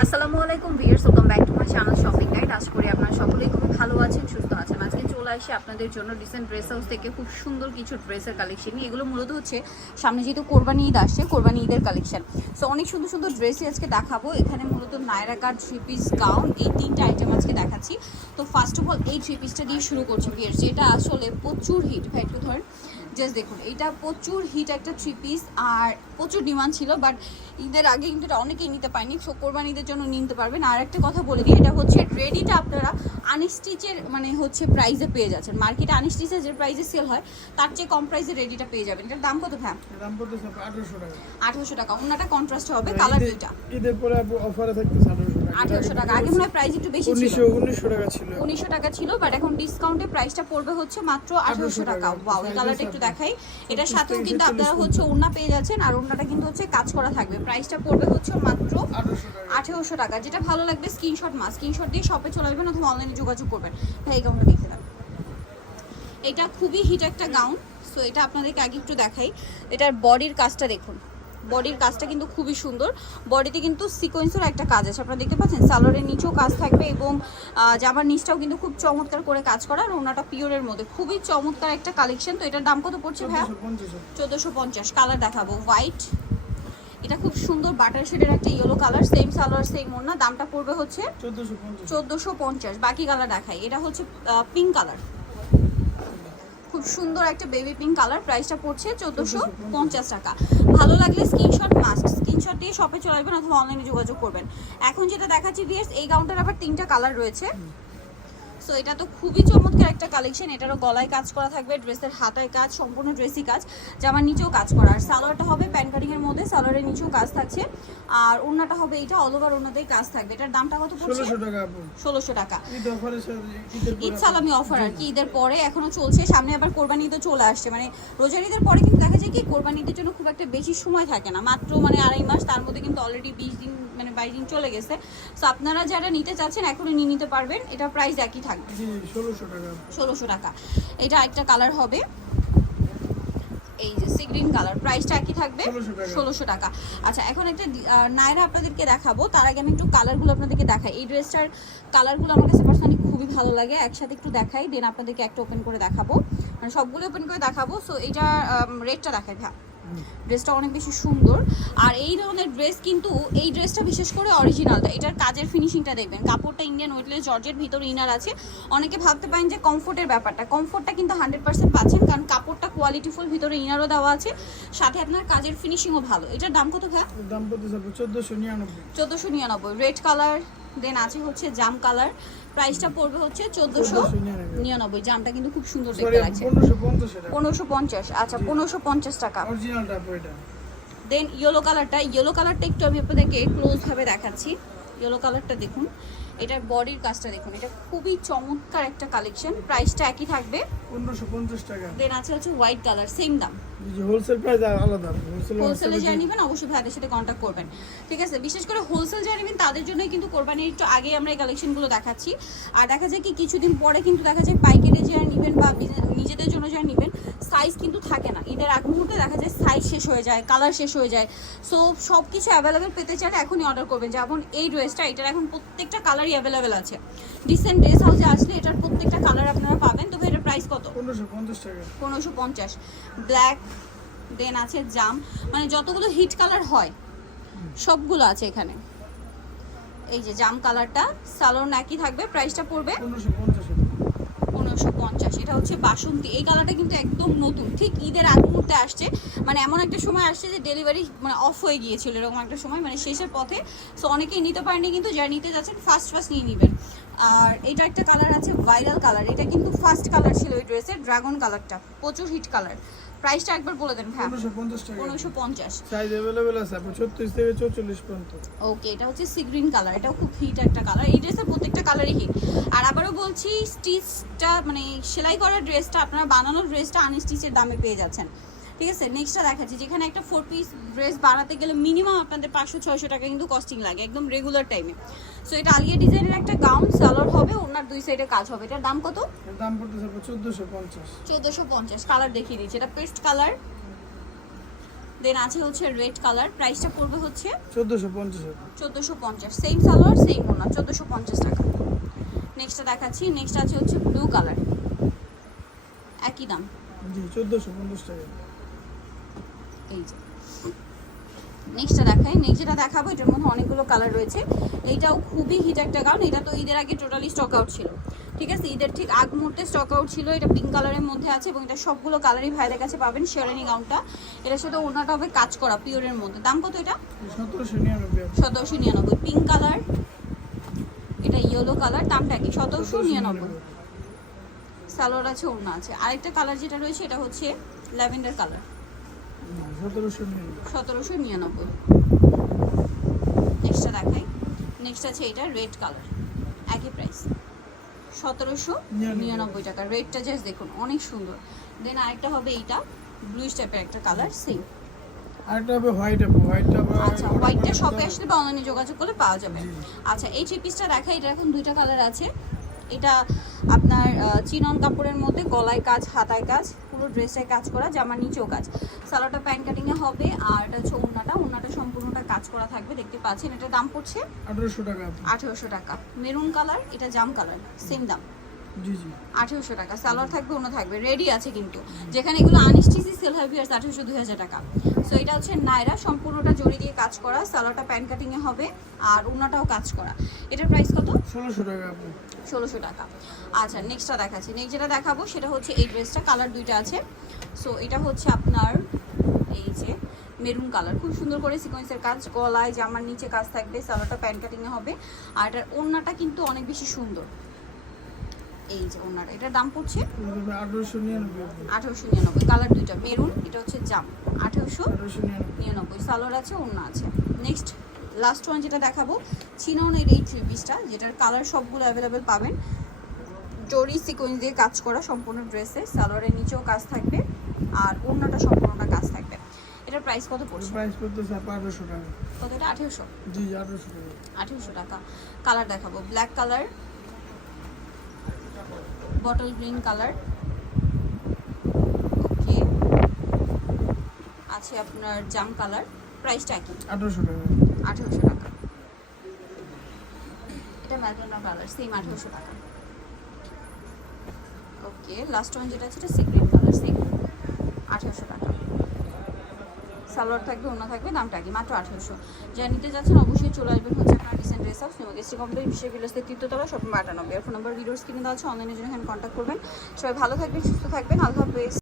আসসালামু আলাইকুম viewers welcome back to my channel shopping guide আশা করি আপনারা সকলেই খুব ভালো আছেন, সুস্থ আছেন। আজকে চলে আসি আপনাদের জন্য রিসেন্ট ড্রেস হাউস থেকে খুব সুন্দর কিছু ড্রেসের কালেকশন এগুলো মূলত হচ্ছে সামনে যেহেতু কোরবানি ঈদ আসছে, কোরবানি ঈদের কালেকশন সো অনেক সুন্দর সুন্দর ড্রেসই আজকে দেখাবো। এখানে মূলত Naira cut three piece gown এই তিনটা আইটেম আজকে দেখাচ্ছি। তো ফার্স্ট অফ অল এই থ্রি পিসটা দিয়ে শুরু করছি ভিয়ার্স যেটা আসলে প্রচুর হিট ভাই, একটু ধরেন। জাস্ট দেখুন এটা প্রচুর হিট একটা থ্রি পিস আর প্রচুর ডিমান্ড ছিল বাট ঈদের আগে কিন্তু এটা অনেকেই নিতে পারেনি। সো কোরবানিদের জন্য নিতে পারবেন। আর একটা কথা বলে দিই এটা হচ্ছে রেডিটা আপনারা আনস্টিচের মানে হচ্ছে প্রাইসে পেয়ে যাচ্ছেন। মার্কেটে আনস্টিচের যে প্রাইসে সেল হয় তার চেয়ে কম প্রাইসে রেডিটা পেয়ে যাবেন। এটার দাম কত ভ্যাম আঠারোশো টাকা। আঠারোশো টাকা। অন্যটা কন্ট্রাস্ট হবে কালার দুইটা। ঈদের পরে অফারে থাকতেছে আঠারোশো টাকা। আগে মনে হয় প্রাইস একটু বেশি ছিল। উনিশশো টাকা ছিল। উনিশশো টাকা ছিল বাট এখন ডিসকাউন্টে প্রাইসটা পড়বে হচ্ছে মাত্র আঠারোশো টাকা। ওয়াও এই কালারটা একটু দেখাই। এটার সাথেও কিন্তু আপনারা হচ্ছে ওড়না পেয়ে যাচ্ছেন আর ওড়নাটা কিন্তু হচ্ছে কাজ করা থাকবে। প্রাইসটা পড়বে হচ্ছে মাত্র আঠারোশো টাকা। যেটা ভালো লাগবে স্ক্রিনশট মাস স্ক্রিনশট দিয়ে শপে চলে আসবেন অথবা অনলাইনে যোগাযোগ করবেন। ভাই এই গাউনটা দেখে দেন। এটা খুবই হিট একটা গাউন সো এটা আপনাদেরকে আগে একটু দেখাই। এটার বডির কাজটা দেখুন। বডির কাজটা কিন্তু খুবই সুন্দর। বডিতে কিন্তু সিকোয়েন্সের একটা কাজ আছে। আপনারা দেখতে পাচ্ছেন সালোয়ারের নিচেও কাজ থাকবে এবং জামার নিচটাও কিন্তু খুব চমৎকার করে কাজ করা আর ওনাটা পিওরের মধ্যে। খুবই চমৎকার একটা কালেকশন তো এটার দাম কত পড়ছে ভাইয়া? চোদ্দশো পঞ্চাশ। কালার দেখাবো। হোয়াইট এটা খুব সুন্দর বাটার শেডের একটা yellow colour same salwar same ওড়না। দামটা পড়বে হচ্ছে চোদ্দশো পঞ্চাশ। বাকি কালার দেখাই। এটা হচ্ছে পিঙ্ক কালার সুন্দর একটা বেবি পিঙ্ক কালার প্রাইসটা পড়ছে চোদ্দোশো পঞ্চাশ টাকা। ভালো লাগলে স্ক্রিনশট মাস্ট স্ক্রিনশট দিয়ে শপে চলে আসবেন অথবা অনলাইনে যোগাযোগ করবেন। এখন যেটা দেখাচ্ছি ভিএস এই গাউনটার আবার তিনটা কালার রয়েছে। সো এটা তো খুবই চমৎকার একটা কালেকশন এটারও গলায় কাজ করা থাকবে ড্রেসের হাতায় কাজ সম্পূর্ণ ড্রেসই কাজ জামার নিচেও কাজ করা। আর সালোয়ারটা হবে প্যান কাটিং এর মধ্যে সালোয়ারের নিচেও কাজ থাকছে। আর ওড়নাটা হবে এটা অল ওভার ওড়নাতেই কাজ থাকবে। এটার দামটা কত পড়ছে? ষোলোশো টাকা টাকা। ঈদ অফারে সালামি আর কি ঈদের পরে এখনও চলছে। সামনে আবার কোরবানি ঈদও চলে আসছে। মানে রোজার ঈদের পরে কিন্তু দেখা যায় কি কোরবানি ঈদের জন্য খুব একটা বেশি সময় থাকে না। মাত্র মানে আড়াই মাস তার মধ্যে কিন্তু অলরেডি বিশ দিন মানে বাইশ দিন চলে গেছে। তো আপনারা যারা নিতে চাচ্ছেন এখনই নিয়ে নিতে পারবেন। এটা প্রাইস একই থাকবে। ষোলোশো টাকা। এটা একটা কালার হবে। এই যে সি গ্রিন কালার। প্রাইসটা একই থাকবে? ষোলোশো টাকা। আচ্ছা এখন একটা নায়রা আপনাদেরকে দেখাবো। তার আগে আমি একটু কালারগুলো আপনাদেরকে দেখাই। এই ড্রেসটার কালারগুলো আমার কাছে পার্সোনালি খুবই ভালো লাগে। একসাথে একটু দেখাই দেন আপনাদেরকে একটা ওপেন করে দেখাবো। মানে সবগুলো ওপেন করে দেখাবো। সো এইটা রেটটা দেখাই ভ্যা ড্রেসটা অনেক বেশি সুন্দর। আর এই ধরনের ড্রেস কিন্তু এই ড্রেসটা বিশেষ করে অরিজিনালটা এটার কাজের ফিনিশিংটা দেখবেন। কাপড়টা ইন্ডিয়ান ওয়েটলেস জর্জের ভিতরে ইনার আছে। অনেকে ভাবতে পারেন যে কমফোর্টের ব্যাপারটা। কমফোর্টটা কিন্তু হান্ড্রেড পার্সেন্ট পাচ্ছেন কারণ কাপড়টা কোয়ালিটিফুল ভিতরে ইনারও দেওয়া আছে। সাথে আপনার কাজের ফিনিশিংও ভালো। এটার দাম কত ভাই দাম আপু চোদ্দশো নিরানব্বই। চোদ্দোশো নিরানব্বই। রেড কালার দেন আছে হচ্ছে জাম কালার প্রাইসটা পড়বে হচ্ছে চোদ্দোশো নিরানব্বই। জামটা কিন্তু খুব সুন্দর দেখতে লাগছে। পনেরোশো পঞ্চাশ আচ্ছা পনেরোশো পঞ্চাশ টাকা। দেন ইয়েলো কালারটা ইয়েলো কালারটা একটু আমি আপনাদেরকে ক্লোজ ভাবে দেখাচ্ছি। ইয়েলো কালারটা দেখুন। এটার বডির কাজটা দেখুন। এটা খুবই চমৎকার একটা কালেকশন প্রাইসটা একই থাকবে। পনেরোশো পঞ্চাশ টাকা। দেন আছে হচ্ছে হোয়াইট কালার সেম দাম। হোলসেল প্রাইস আলাদা হোলসেলে নেবেন অবশ্যই সাথে কন্ট্যাক্ট করবেন। ঠিক আছে? বিশেষ করে হোলসেল যারা নেবেন তাদের জন্যই কিন্তু কোরবানির একটু আগে আমরা এই কালেকশনগুলো দেখাচ্ছি। আর দেখা যায় কি কিছুদিন পরে কিন্তু দেখা যায় পাইকারি যারা নেবেন বা নিজেদের জন্য যারা নেবেন সাইজ কিন্তু থাকে না। ঈদের আগ মুহূর্তে দেখা যায় সাইজ শেষ হয়ে যায় কালার শেষ হয়ে যায়। সো সব কিছু অ্যাভেলেবেল পেতে চাইলে এখনই অর্ডার করবেন। যেমন এই ড্রেসটা এটার এখন প্রত্যেকটা কালারই অ্যাভেলেবেল আছে। ডিসেন্ট ড্রেস হাউসে আসলে এটার প্রত্যেকটা কালার আপনারা পাবেন। তবে এটার প্রাইস কত? পঞ্চাশ পনেরোশো পঞ্চাশ। ব্ল্যাক দেন আছে জাম। মানে যতগুলো হিট কালার হয় সবগুলো আছে এখানে। এই যে জাম কালারটা সালোর নাকি থাকবে প্রাইসটা পড়বে? পনেরোশো পঞ্চাশ, এটা হচ্ছে বাসন্তী। এই কালারটা কিন্তু একদম নতুন। ঠিক ঈদের আগ মুহূর্তে আসছে। মানে এমন একটা সময় আসছে যে ডেলিভারি মানে অফ হয়ে গিয়েছিল, এরকম একটা সময়। মানে শেষের পথে। সো অনেকেই নিতে পারেনি কিন্তু যারা নিতে যাচ্ছেন ফার্স্ট ফার্স্ট নিয়ে নেবেন। আর এটা একটা কালার আছে ভাইরাল কালার। এটা কিন্তু ফার্স্ট কালার ছিল ওই ড্রেসের ড্রাগন কালারটা প্রচুর হিট কালার প্রাইসটা একবার বলে দেন পনেরোশো পঞ্চাশ টাকা। পনেরোশো পঞ্চাশ। সাইজ अवेलेबल আছে আপু ছত্রিশ থেকে চৌচল্লিশ পর্যন্ত। ওকে এটা হচ্ছে সি গ্রিন কালার এটাও খুব হিট একটা কালার এই ড্রেসের প্রত্যেকটা কালারই হিট আর আবারও বলছি স্টিচটা মানে সেলাই করা ড্রেসটা আপনারা বানানোর ড্রেসটা আনস্টিচের দামে পেয়ে যাচ্ছেন। ঠিক আছে নেক্সটটা দেখাচ্ছি যেখানে একটা ফোর পিস ড্রেস বানাতে গেলে মিনিমাম আপনাদের পাঁচশো ছয়শো টাকা কিন্তু কস্টিং লাগে একদম রেগুলার টাইমে সো এটা আলিয়া ডিজাইনের একটা গাউন সালোয়ার হবে ওনার দুই সাইডে কাজ হবে। এটার দাম কত? দাম পড়তেছে চোদ্দশো পঞ্চাশ। চোদ্দোশো পঞ্চাশ কালার দেখিয়ে দিচ্ছি। এটা পেস্ট কালার দেন আছে হচ্ছে রেড কালার প্রাইসটা পড়বে হচ্ছে চোদ্দোশো পঞ্চাশ টাকা চোদ্দোশো পঞ্চাশ সেম সালোয়ার সেম ওনা চোদ্দোশো পঞ্চাশ টাকা। নেক্সটটা দেখাচ্ছি নেক্সট আছে হচ্ছে ব্লু কালার একই দাম। জি চোদ্দোশো পঞ্চাশ টাকা। এই যে। নেক্সটটা দেখাই। নেক্সট যেটা দেখাবো এটার মধ্যে অনেকগুলো কালার রয়েছে। এইটাও খুবই হিট একটা গাউন এটা তো ঈদের আগে টোটালি স্টক আউট ছিল। ঠিক আছে? ঈদের ঠিক আগ মুহূর্তে স্টক আউট ছিল। এটা পিঙ্ক কালারের মধ্যে আছে এবং এটা সবগুলো কালারই ভাইদের কাছে পাবেন শেরানি গাউনটা এটার সাথে ওনাটা হবে কাজ করা পিওরের মধ্যে। দাম কত এটা? সতেরোশো নিরানব্বই সতেরোশো নিরানব্বই। পিঙ্ক কালার এটা ইয়েলো কালার দামটা কি? সতেরোশো নিরানব্বই। সালোয়ার আছে ওড়না আছে। আরেকটা কালার যেটা রয়েছে এটা হচ্ছে ল্যাভেন্ডার কালার সতেরোশো নিরানব্বই। নেক্সটটা দেখাই। নেক্সট আছে এটা রেড কালার একই প্রাইস সতেরোশো নিরানব্বই। টাকা। রেডটা জাস্ট দেখুন অনেক সুন্দর। দেন আরেকটা হবে এইটা ব্লুইশ টাইপের একটা কালার সেম আরেকটা হবে হোয়াইট হবে হোয়াইটটা আচ্ছা হোয়াইটটা শপে আসলে বা অনলাইনে যোগাযোগ করলে পাওয়া যাবে। আচ্ছা এই থ্রি পিসটা এটা এখন দুইটা কালার আছে। এটা আপনার চিনন কাপড়ের মধ্যে গলায় কাজ হাতায় কাজ। পুরো ড্রেসটায় কাজ করা জামার নিচেও কাজ। সালোয়ারটা প্যান্ট কাটিংয়ে হবে আর এটা হচ্ছে ওড়নাটা। ওড়নাটা সম্পূর্ণটা কাজ করা থাকবে দেখতে পাচ্ছেন। এটা দাম পড়ছে আঠারোশো টাকা। আঠেরোশো টাকা। মেরুন কালার এটা জাম কালার সেম দাম। আঠেরোশো টাকা। সালোয়ার থাকবে অন্য থাকবে। রেডি আছে কিন্তু। যেখানে এগুলো আনস্টিচি সেল হবে আর আঠেরোশো দুই হাজার টাকা। সো এটা হচ্ছে নায়রা সম্পূর্ণটা জড়ি দিয়ে কাজ করা। সালোয়ারটা প্যান্ট কাটিংয়ে হবে আর ওনাটাও কাজ করা। এটার প্রাইস কত? ষোলোশো টাকা ষোলোশো টাকা। আচ্ছা নেক্সটটা দেখাচ্ছি। নেক্সট যেটা দেখাবো সেটা হচ্ছে এই ড্রেসটা কালার দুইটা আছে। সো এটা হচ্ছে আপনার এই যে মেরুন কালার খুব সুন্দর করে সিকোয়েন্সের কাজ। গলায় জামার নিচে কাজ থাকবে। সালোয়ারটা প্যান্ট কাটিংয়ে হবে। আর এটার ওড়নাটা কিন্তু অনেক বেশি সুন্দর। এই যে ওড়নাটা এটার দাম পড়ছে? আঠারোশো নিরানব্বই আঠারোশো নিরানব্বই কালার দুইটা মেরুন এটা হচ্ছে জাম আঠারোশো নিরানব্বই। সালোয়ার আছে ওড়না আছে। নেক্সট লাস্ট ওয়ান যেটা দেখাবো চিননের এই থ্রি পিসটা যেটার কালার সবগুলো অ্যাভেলেবেল পাবেন। জরি সিকোয়েন্স দিয়ে কাজ করা সম্পূর্ণ ড্রেসে সালোয়ারের নিচেও কাজ থাকবে আর ওড়নাটা সম্পূর্ণটা কাজ থাকবে। এটার প্রাইস কত পড়ছে? প্রাইস পড়তেছে আঠারোশো টাকা। কত এটা? আঠেরোশো? জি আঠারোশো টাকা। আঠেরোশো টাকা। কালার দেখাবো black colour bottle green colour okay আছে আপনার জাম কালার প্রাইসটা কি? আঠারোশো টাকা। আঠেরোশো টাকা। এটা ম্যাজেন্ডা কালার সেম আঠেরোশো টাকা। ওকে লাস্ট ওয়ান যেটা আছে এটা সিক্রেট কালার টাকা সালোয়ার থাকবে অন্য থাকবে, দামটা কি? মাত্র আঠেরোশো। যা নিতে যাচ্ছেন অবশ্যই চলে আসবেন হচ্ছে আপনার recent dress house new AC complex বিশ্বের বিলাসের তৃতীয়তলা শপিং আটানব্বই ফোন নম্বর ভিডিওস কিনে দেওয়া আছে অনলাইনের জন্য এখানে কন্ট্যাক্ট করবেন। সবাই ভালো থাকবেন, সুস্থ থাকবেন। আল্লাহ হাফেজ।